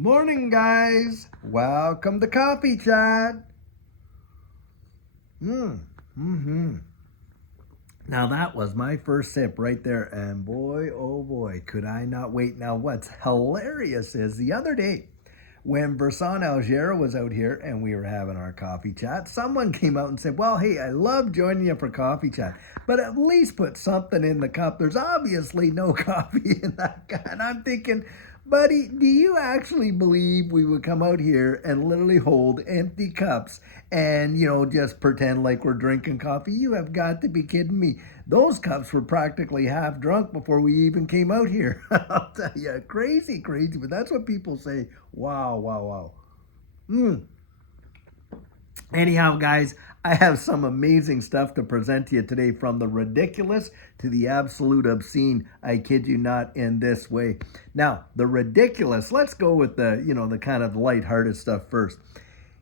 Morning, guys. Welcome to Coffee Chat. Now, that was my first sip right there. And boy, oh boy, could I not wait. Now, what's hilarious is the other day when Versan Algera was out here and we were having our coffee chat, someone came out and said, well, hey, I love joining you for coffee chat, but at least put something in the cup. There's obviously no coffee in that cup. And I'm thinking, buddy, do you actually believe we would come out here and literally hold empty cups and, just pretend like we're drinking coffee? You have got to be kidding me. Those cups were practically half drunk before we even came out here. I'll tell you, crazy, crazy. But that's what people say. Wow, wow, wow. Anyhow, guys, I have some amazing stuff to present to you today, from the ridiculous to the absolute obscene. I kid you not, in this way. Now, the ridiculous, let's go with the kind of lighthearted stuff first.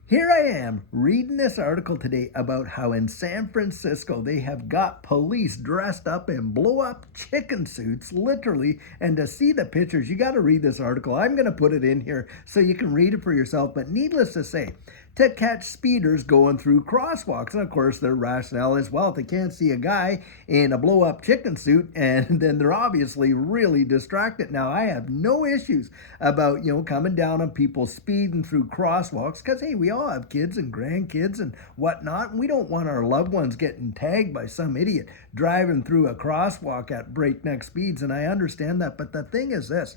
Here I am reading this article today about how in San Francisco they have got police dressed up in blow-up chicken suits, literally. And to see the pictures, you got to read this article. I'm going to put it in here so you can read it for yourself. But needless to say, to catch speeders going through crosswalks. And of course, their rationale is, well, if they can't see a guy in a blow-up chicken suit, and then they're obviously really distracted. Now, I have no issues about, coming down on people speeding through crosswalks, because, hey, we all have kids and grandkids and whatnot, and we don't want our loved ones getting tagged by some idiot driving through a crosswalk at breakneck speeds, and I understand that. But the thing is this.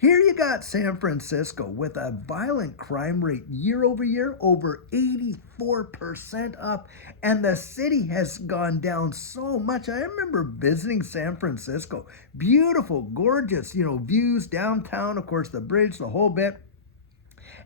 Here you got San Francisco with a violent crime rate year over year, over 84% up, and the city has gone down so much. I remember visiting San Francisco. Beautiful, gorgeous, views downtown, of course, the bridge, the whole bit.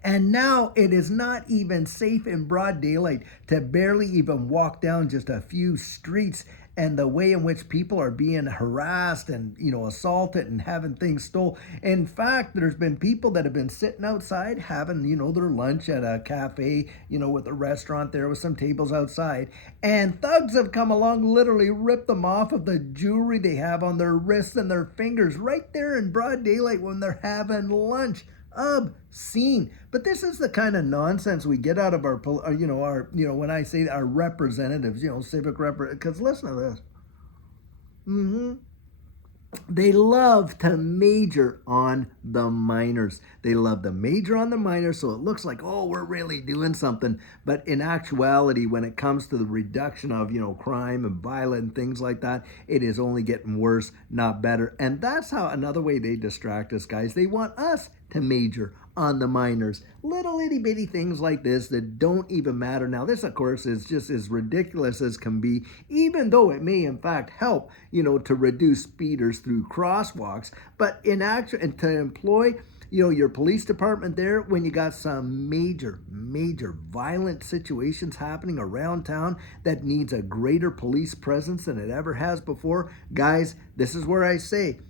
And now it is not even safe in broad daylight to barely even walk down just a few streets, and the way in which people are being harassed and, assaulted and having things stole. In fact, there's been people that have been sitting outside having, their lunch at a cafe, with a restaurant there with some tables outside. And thugs have come along, literally ripped them off of the jewelry they have on their wrists and their fingers right there in broad daylight when they're having lunch. Obscene. But this is the kind of nonsense we get out of our when I say our representatives, civic because listen to this. They love to major on the minors. They love to major on the minors, so it looks like, oh, we're really doing something. But in actuality, when it comes to the reduction of, crime and violence and things like that, it is only getting worse, not better. And that's how another way they distract us, guys. They want us to major on the minors. Little itty bitty things like this that don't even matter. Now, this, of course, is just as ridiculous as can be, even though it may, in fact, help, to reduce speeders through crosswalks. But in action, and to employ, your police department there when you got some major violent situations happening around town that needs a greater police presence than it ever has before. Guys, this is where I say,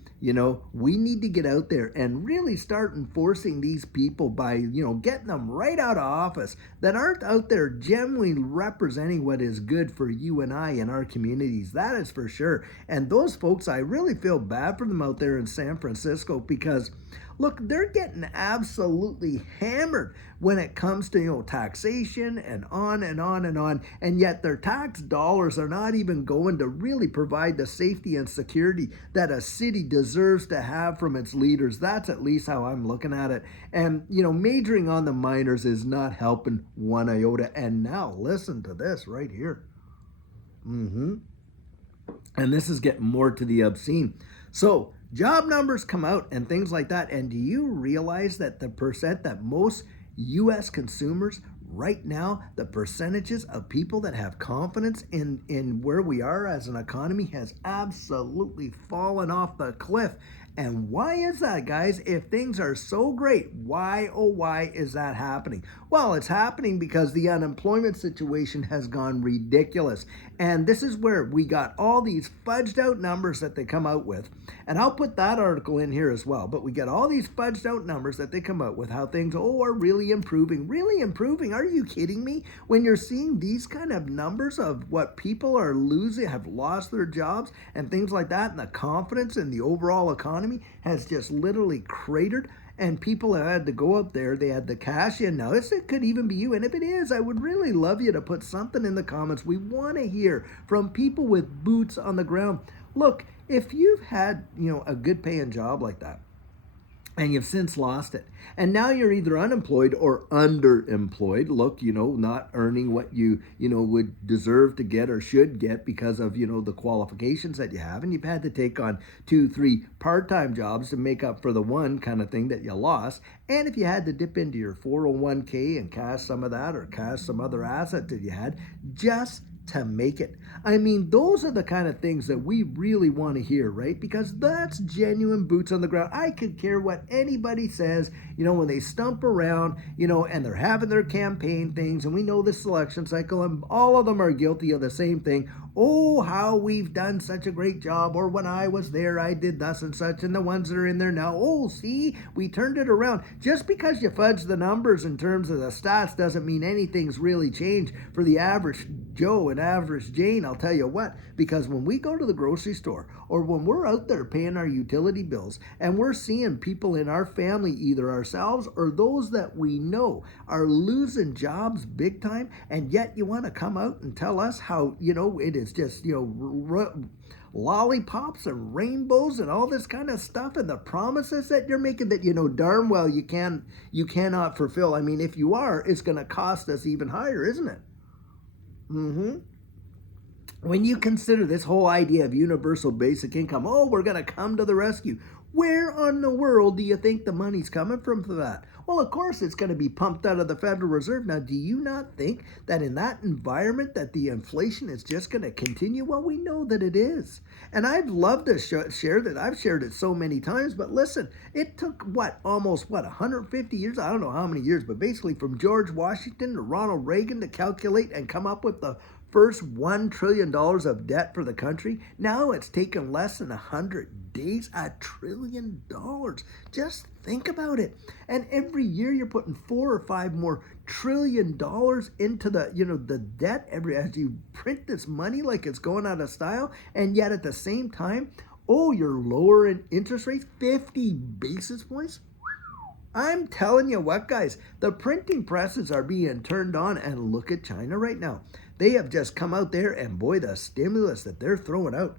we need to get out there and really start enforcing these people by, getting them right out of office that aren't out there genuinely representing what is good for you and I in our communities. That is for sure. And those folks, I really feel bad for them out there in San Francisco, because look, they're getting absolutely hammered when it comes to, taxation and on and on and on. And yet their tax dollars are not even going to really provide the safety and security that a city deserves to have from its leaders. That's at least how I'm looking at it. And, majoring on the minors is not helping one iota. And now listen to this right here. And this is getting more to the obscene. So job numbers come out and things like that. And do you realize that the percent that most U.S. consumers right now, the percentages of people that have confidence in where we are as an economy has absolutely fallen off the cliff. And why is that, guys? If things are so great, why, oh, why is that happening? Well, it's happening because the unemployment situation has gone ridiculous. And this is where we got all these fudged out numbers that they come out with. And I'll put that article in here as well. But we get all these fudged out numbers that they come out with, how things, are really improving. Really improving? Are you kidding me? When you're seeing these kind of numbers of what people are losing, have lost their jobs and things like that, and the confidence in the overall economy has just literally cratered. And people had to go up there. They had the cash in. Now, it could even be you. And if it is, I would really love you to put something in the comments. We want to hear from people with boots on the ground. Look, if you've had, a good paying job like that, and you've since lost it, and now you're either unemployed or underemployed, look, not earning what you would deserve to get or should get because of the qualifications that you have, and you've had to take on 2-3 part-time jobs to make up for the one kind of thing that you lost. And if you had to dip into your 401k and cash some of that, or cash some other asset that you had just to make it. I mean, those are the kind of things that we really want to hear, right? Because that's genuine boots on the ground. I could care what anybody says, when they stump around, and they're having their campaign things, and we know the election cycle, and all of them are guilty of the same thing. Oh, how we've done such a great job, or when I was there, I did thus and such, and the ones that are in there now, oh, see, we turned it around. Just because you fudge the numbers in terms of the stats doesn't mean anything's really changed for the average Joe and average Jane. I'll tell you what, because when we go to the grocery store, or when we're out there paying our utility bills, and we're seeing people in our family, either ourselves or those that we know, are losing jobs big time, and yet you want to come out and tell us how, it is just, lollipops and rainbows and all this kind of stuff, and the promises that you're making that darn well you cannot fulfill. I mean, if you are, it's going to cost us even higher, isn't it? When you consider this whole idea of universal basic income, oh, we're going to come to the rescue. Where in the world do you think the money's coming from for that? Well, of course, it's going to be pumped out of the Federal Reserve. Now, do you not think that in that environment that the inflation is just going to continue? Well, we know that it is. And I'd love to share that. I've shared it so many times. But listen, it took, almost 150 years? I don't know how many years, but basically from George Washington to Ronald Reagan to calculate and come up with the first $1 trillion of debt for the country. Now it's taken less than 100 days, $1 trillion. Just think about it. And every year you're putting 4 or 5 more $1 trillion into the debt as you print this money like it's going out of style. And yet at the same time, you're lowering interest rates 50 basis points. I'm telling you what, guys, the printing presses are being turned on, and look at China right now. They have just come out there, and boy, the stimulus that they're throwing out,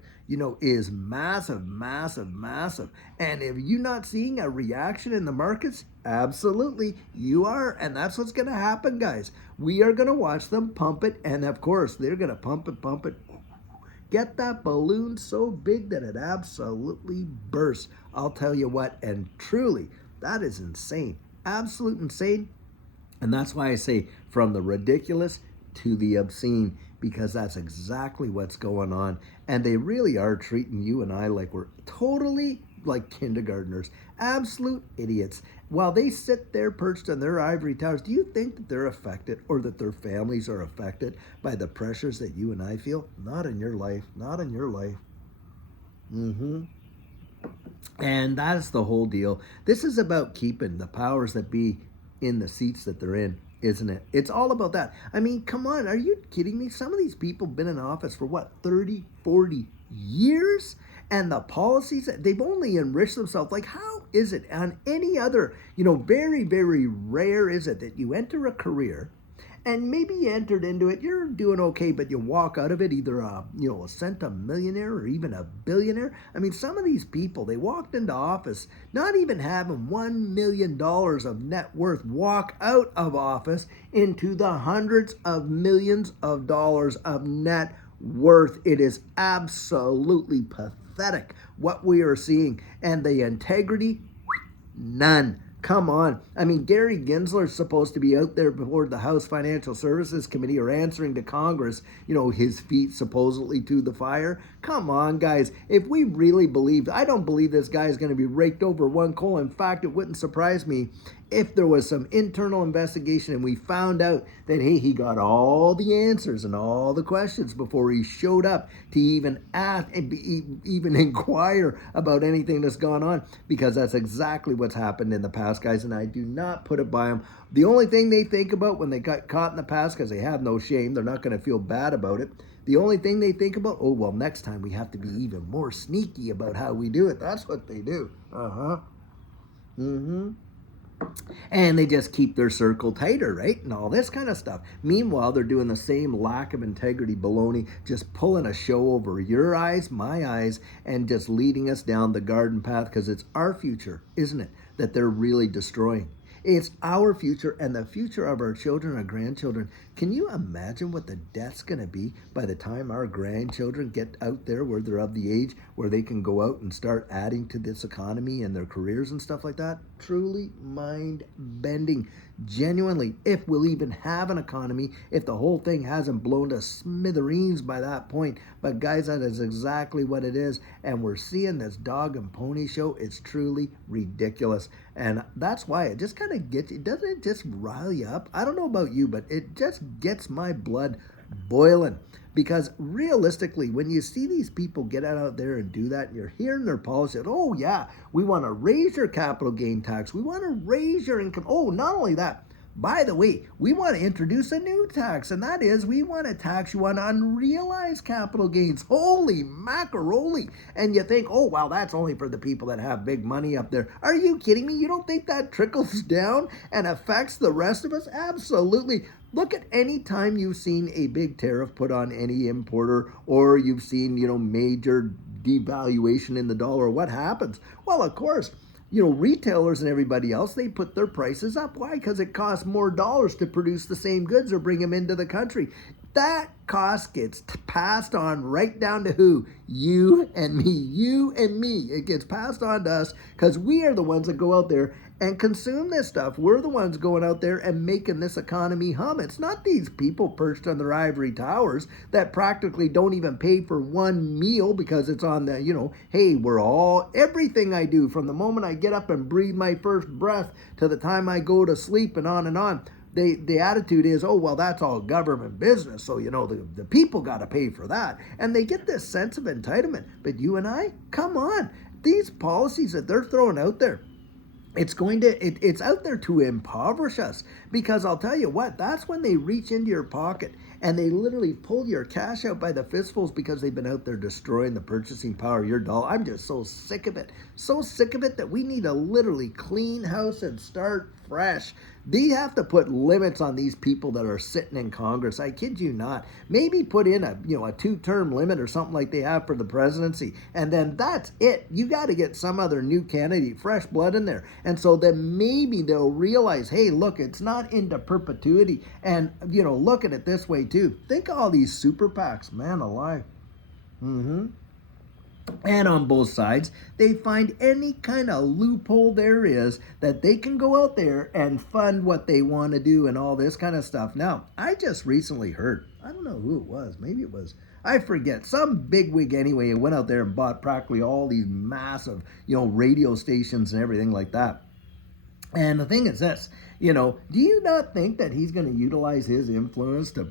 is massive, massive, massive. And if you're not seeing a reaction in the markets, absolutely, you are. And that's what's going to happen, guys. We are going to watch them pump it, and of course, they're going to pump it. Get that balloon so big that it absolutely bursts. I'll tell you what, and truly, that is insane. Absolute insane. And that's why I say from the ridiculous to the obscene, because that's exactly what's going on. And they really are treating you and I like we're totally like kindergartners, absolute idiots. While they sit there perched on their ivory towers, do you think that they're affected, or that their families are affected by the pressures that you and I feel? Not in your life. Not in your life. And that's the whole deal. This is about keeping the powers that be in the seats that they're in, isn't it? It's all about that. I mean, come on, are you kidding me? Some of these people have been in office for 30, 40 years? And the policies, they've only enriched themselves. Like, how is it on any other, very, very rare is it that you enter a career, and maybe you entered into it, you're doing okay, but you walk out of it either a centimillionaire or even a billionaire. I mean, some of these people, they walked into office not even having $1 million of net worth, walk out of office into the hundreds of millions of dollars of net worth. It is absolutely pathetic what we are seeing. And the integrity, none. Come on. I mean, Gary Gensler's supposed to be out there before the House Financial Services Committee, or answering to Congress, his feet supposedly to the fire. Come on, guys. If we really believe, I don't believe this guy is going to be raked over one coal. In fact, it wouldn't surprise me if there was some internal investigation and we found out that, hey, he got all the answers and all the questions before he showed up to even ask and even inquire about anything that's gone on, because that's exactly what's happened in the past, guys, and I do not put it by them. The only thing they think about when they got caught in the past, because they have no shame, they're not going to feel bad about it. The only thing they think about, next time we have to be even more sneaky about how we do it. That's what they do. And they just keep their circle tighter, right? And all this kind of stuff. Meanwhile, they're doing the same lack of integrity baloney, just pulling a show over your eyes, my eyes, and just leading us down the garden path because it's our future, isn't it, that they're really destroying. It's our future and the future of our children, our grandchildren. Can you imagine what the debt's going to be by the time our grandchildren get out there where they're of the age where they can go out and start adding to this economy and their careers and stuff like that? Truly mind bending. Genuinely, if we'll even have an economy, if the whole thing hasn't blown to smithereens by that point. But guys, that is exactly what it is. And we're seeing this dog and pony show. It's truly ridiculous. And that's why it just kind of gets, it doesn't just rile you up. I don't know about you, but it just gets my blood boiling. Because realistically, when you see these people get out there and do that, and you're hearing their policy, oh yeah, we want to raise your capital gain tax. We want to raise your income. Oh, not only that, by the way, we want to introduce a new tax, and that is we want to tax you on unrealized capital gains. Holy macaroni. And you think, oh, well, that's only for the people that have big money up there. Are you kidding me? You don't think that trickles down and affects the rest of us? Absolutely. Look at any time you've seen a big tariff put on any importer, or you've seen, major devaluation in the dollar. What happens? Well, of course, retailers and everybody else, they put their prices up. Why? Because it costs more dollars to produce the same goods or bring them into the country. That cost gets passed on right down to who? You and me. You and me. It gets passed on to us because we are the ones that go out there and consume this stuff. We're the ones going out there and making this economy hum. It's not these people perched on their ivory towers that practically don't even pay for one meal because it's on the, hey, everything I do from the moment I get up and breathe my first breath to the time I go to sleep and on and on. The attitude is, oh, well, that's all government business, so, the people got to pay for that. And they get this sense of entitlement. But you and I, come on. These policies that they're throwing out there, it's out there to impoverish us, because I'll tell you what, that's when they reach into your pocket and they literally pull your cash out by the fistfuls because they've been out there destroying the purchasing power of your dollar. I'm just so sick of it that we need to literally clean house and start fresh. They have to put limits on these people that are sitting in Congress. I kid you not. Maybe put in a 2-term limit or something like they have for the presidency. And then that's it. You got to get some other new candidate, fresh blood in there. And so then maybe they'll realize, hey, look, it's not into perpetuity. And, look at it this way too. Think of all these super PACs, man alive. And on both sides, they find any kind of loophole there is that they can go out there and fund what they want to do and all this kind of stuff. Now, I just recently heard, I don't know who it was, maybe it was, I forget, some bigwig anyway, who went out there and bought practically all these massive, radio stations and everything like that. And the thing is this, do you not think that he's going to utilize his influence to,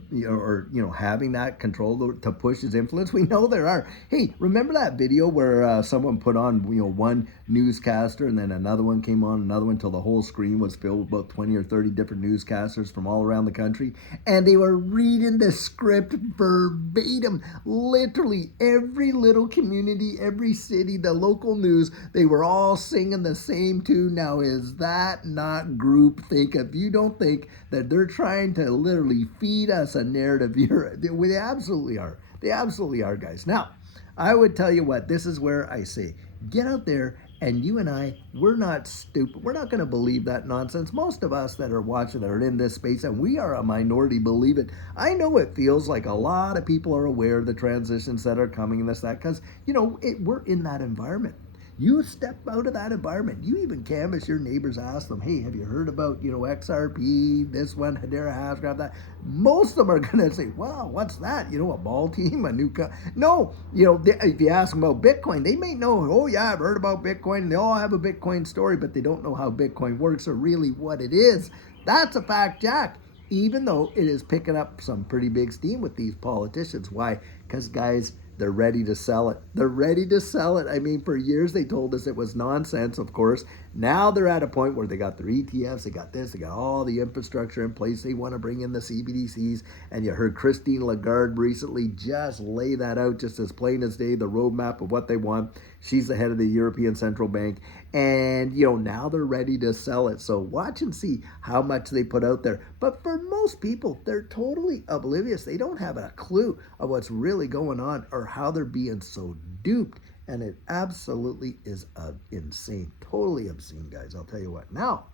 having that control to push his influence? We know there are. Hey, remember that video where someone put on, one newscaster and then another one came on, another one, till the whole screen was filled with about 20 or 30 different newscasters from all around the country, and they were reading the script verbatim. Literally every little community, every city, the local news, they were all singing the same tune. Now, is that not groupthink? If you don't think that they're trying to literally feed us a narrative, they absolutely are. They absolutely are, guys. Now, I would tell you what, this is where I say, get out there, and you and I, we're not stupid. We're not going to believe that nonsense. Most of us that are watching, that are in this space, and we are a minority, believe it. I know it feels like a lot of people are aware of the transitions that are coming and this, that, because, we're in that environment. You step out of that environment. You even canvass your neighbors, ask them, hey, have you heard about, XRP, this one, Hedera Hashgraph, that? Most of them are going to say, wow, what's that? A ball team, a new... No, if you ask them about Bitcoin, they may know, oh, yeah, I've heard about Bitcoin, and they all have a Bitcoin story, but they don't know how Bitcoin works or really what it is. That's a fact, Jack. Even though it is picking up some pretty big steam with these politicians. Why? Because, guys, they're ready to sell it. They're ready to sell it. I mean, for years they told us it was nonsense, of course. Now they're at a point where they got their ETFs, they got this, they got all the infrastructure in place. They want to bring in the CBDCs. And you heard Christine Lagarde recently just lay that out just as plain as day, the roadmap of what they want. She's the head of the European Central Bank. And, now they're ready to sell it. So watch and see how much they put out there. But for most people, they're totally oblivious. They don't have a clue of what's really going on or how they're being so duped. And it absolutely is insane. Totally obscene, guys. I'll tell you what. Now,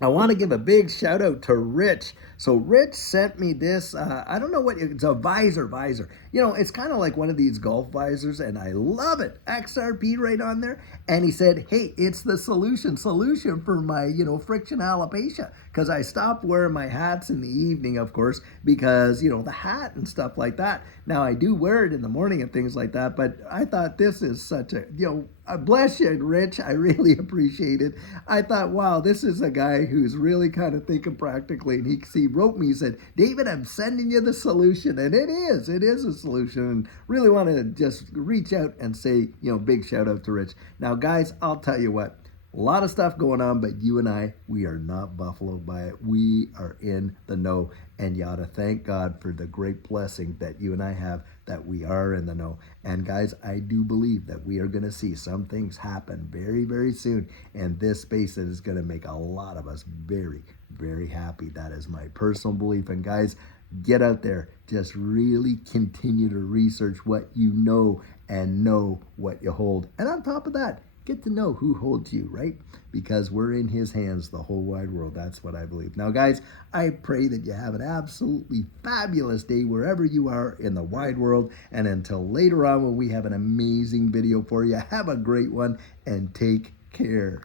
I want to give a big shout out to Rich. So Rich sent me this, I don't know what, it's a visor. It's kind of like one of these golf visors, and I love it. XRP right on there. And he said, hey, it's the solution for my, friction alopecia. Because I stopped wearing my hats in the evening, of course, because, the hat and stuff like that. Now, I do wear it in the morning and things like that, but I thought this is such a, bless you, Rich. I really appreciate it. I thought, wow, this is a guy who's really kind of thinking practically. And he wrote me, he said, David, I'm sending you the solution. And it is a solution. And really want to just reach out and say, big shout out to Rich. Now, guys, I'll tell you what. A lot of stuff going on, but you and I, we are not buffaloed by it. We are in the know, and you ought to thank God for the great blessing that you and I have, that we are in the know. And guys, I do believe that we are going to see some things happen very, very soon in this space that is going to make a lot of us very, very happy. That is my personal belief. And guys, get out there. Just really continue to research what you know and know what you hold. And on top of that, get to know who holds you, right? Because we're in his hands, the whole wide world. That's what I believe. Now, guys, I pray that you have an absolutely fabulous day wherever you are in the wide world. And until later on when we have an amazing video for you, have a great one and take care.